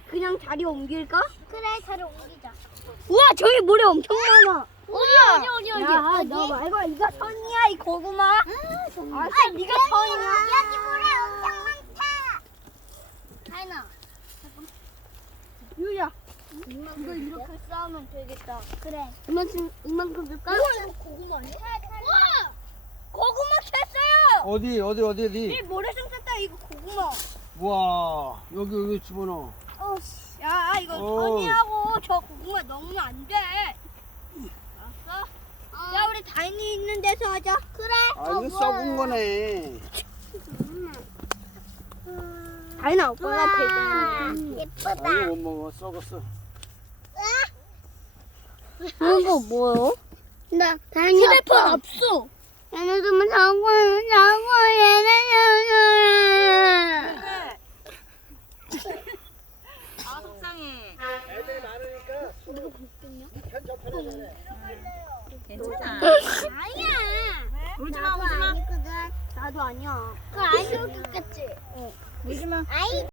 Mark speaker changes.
Speaker 1: 그냥 자리 옮길까?
Speaker 2: 그래, 자리 옮기자.
Speaker 1: 우와 저기 모래 엄청 많아.
Speaker 2: 어디?
Speaker 1: 야, 너 말고 이거 선이야 이 고구마. 아, 네가 선이야.
Speaker 2: 여기 모래 엄청 많다. 다인아.
Speaker 1: 유야. 이거 이렇게 쌓으면 되겠다.
Speaker 2: 그래.
Speaker 1: 이만큼 줄까?
Speaker 2: 이거 고구마네?
Speaker 1: 우와! 고구마 캤어요.
Speaker 3: 어디?
Speaker 1: 이 모래성 쌌다 이거 고구마.
Speaker 3: 와, 여기 집어넣어.
Speaker 1: 야 이거
Speaker 3: 어.
Speaker 1: 선이하고 저 고구마 넣으면 안 돼. 알았어? 야 우리 다인이 있는 데서 하자.
Speaker 2: 그래.
Speaker 3: 아, 이거 썩은 거네.
Speaker 1: 다인아 오빠가
Speaker 2: 아,
Speaker 1: 되잖아.
Speaker 2: 예쁘다.
Speaker 3: 아, 이거 못 먹어. 썩었어.
Speaker 1: 이거 뭐요?
Speaker 2: 나 다인이
Speaker 1: 휴대폰
Speaker 2: 아빠.
Speaker 1: 없어.
Speaker 2: 얘네 좀 자고 얘네
Speaker 1: 아 속상해.
Speaker 3: 애들이 많으니까 편 접혀야
Speaker 4: 괜찮아.
Speaker 2: 아니야.
Speaker 1: 울지마.
Speaker 2: 아니거든.
Speaker 1: 나도 아니야.
Speaker 2: 그거 안 좋겠지.
Speaker 4: 울지 마.
Speaker 2: 아이.